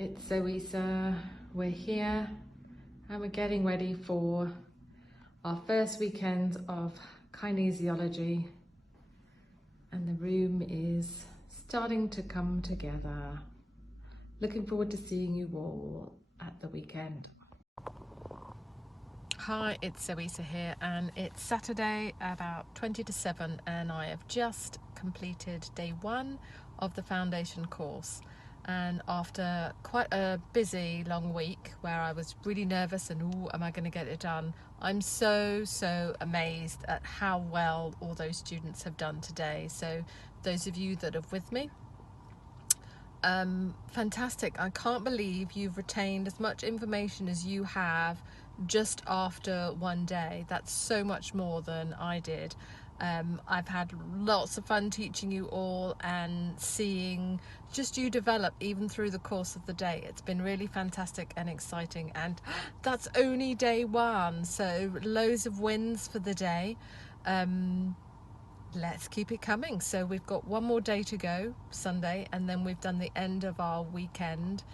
It's Zoisa. We're here and we're getting ready for our first weekend of kinesiology, and the room is starting to come together. Looking forward to seeing you all at the weekend. Hi, it's Zoisa here, and it's Saturday about 20 to 7 and I have just completed day 1 of the foundation course. And after quite a busy long week where I was really nervous and am I going to get it done, I'm so amazed at how well all those students have done today. So those of you that are with me, fantastic. I can't believe you've retained as much information as you have just after one day. That's so much more than I did. I've had lots of fun teaching you all and seeing just you develop even through the course of the day. It's been really fantastic and exciting, and that's only day 1, so loads of wins for the day. Let's keep it coming. So we've got one more day to go, Sunday, and then we've done the end of our weekend.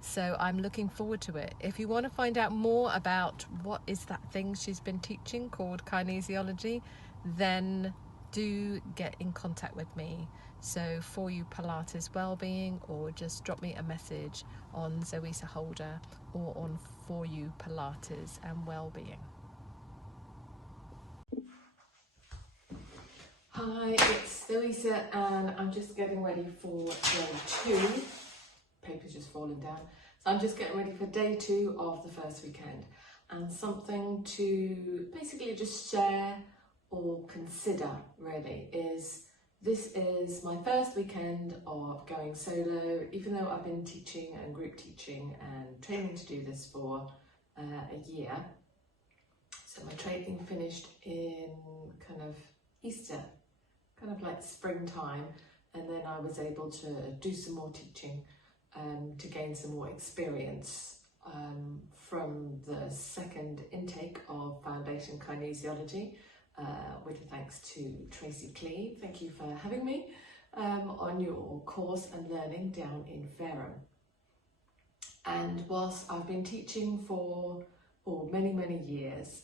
So I'm looking forward to it. If you want to find out more about what is that thing she's been teaching called kinesiology, then do get in contact with me. So For You Pilates Wellbeing, or just drop me a message on Zoisa Holder or on For You Pilates and Wellbeing. Hi, it's Zoisa, and I'm just getting ready for day 2. Paper's just falling down. So I'm just getting ready for day 2 of the first weekend, and something to basically just share or consider really is this is my first weekend of going solo, even though I've been teaching and group teaching and training to do this for a year. So my training finished in kind of Easter, kind of like springtime, and then I was able to do some more teaching to gain some more experience from the second intake of Foundation Kinesiology, with thanks to Tracy Clee. Thank you for having me on your course and learning down in Fareham. And whilst I've been teaching for many years,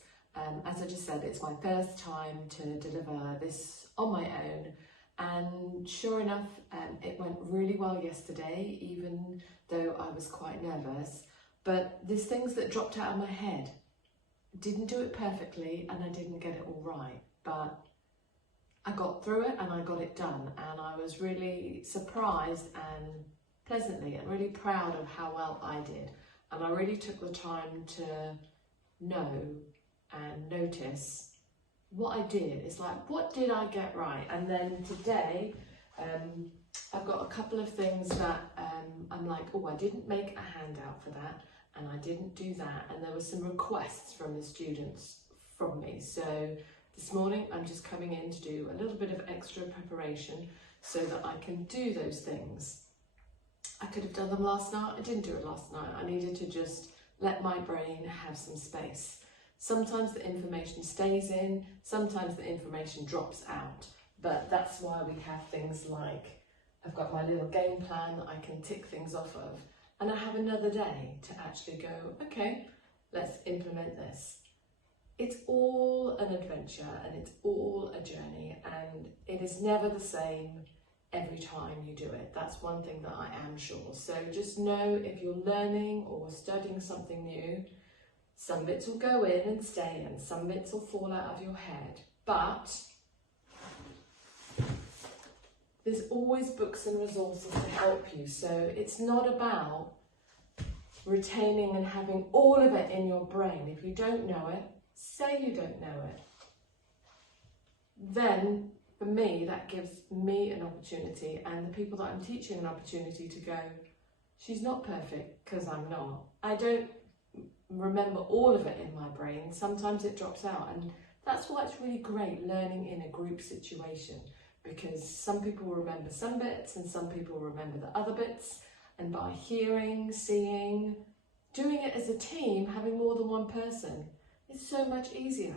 as I just said, it's my first time to deliver this on my own. And sure enough, it went really well yesterday, even though I was quite nervous. But there's things that dropped out of my head. Didn't do it perfectly and I didn't get it all right, but I got through it and I got it done. And I was really surprised and pleasantly and really proud of how well I did. And I really took the time to know and notice what I did. It's like, what did I get right? And then today, I've got a couple of things that I'm like, oh, I didn't make a handout for that, and I didn't do that. And there were some requests from the students from me. So this morning, I'm just coming in to do a little bit of extra preparation so that I can do those things. I could have done them last night. I didn't do it last night. I needed to just let my brain have some space. Sometimes the information stays in, sometimes the information drops out, but that's why we have things like, I've got my little game plan that I can tick things off of, and I have another day to actually go, okay, let's implement this. It's all an adventure and it's all a journey, and it is never the same every time you do it. That's one thing that I am sure. So just know, if you're learning or studying something new, some bits will go in and stay in, some bits will fall out of your head, but there's always books and resources to help you. So it's not about retaining and having all of it in your brain. If you don't know it, say you don't know it. Then, for me, that gives me an opportunity and the people that I'm teaching an opportunity to go, she's not perfect, because I'm not. I don't remember all of it in my brain. Sometimes it drops out, and that's why it's really great learning in a group situation, because some people remember some bits and some people remember the other bits, and by hearing, seeing, doing it as a team, having more than one person, is so much easier.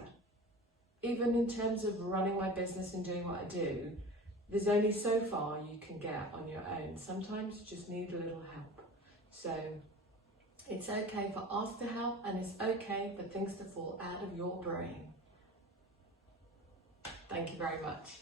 Even in terms of running my business and doing what I do, there's only so far you can get on your own. Sometimes you just need a little help. So it's okay for us to help, and it's okay for things to fall out of your brain. Thank you very much.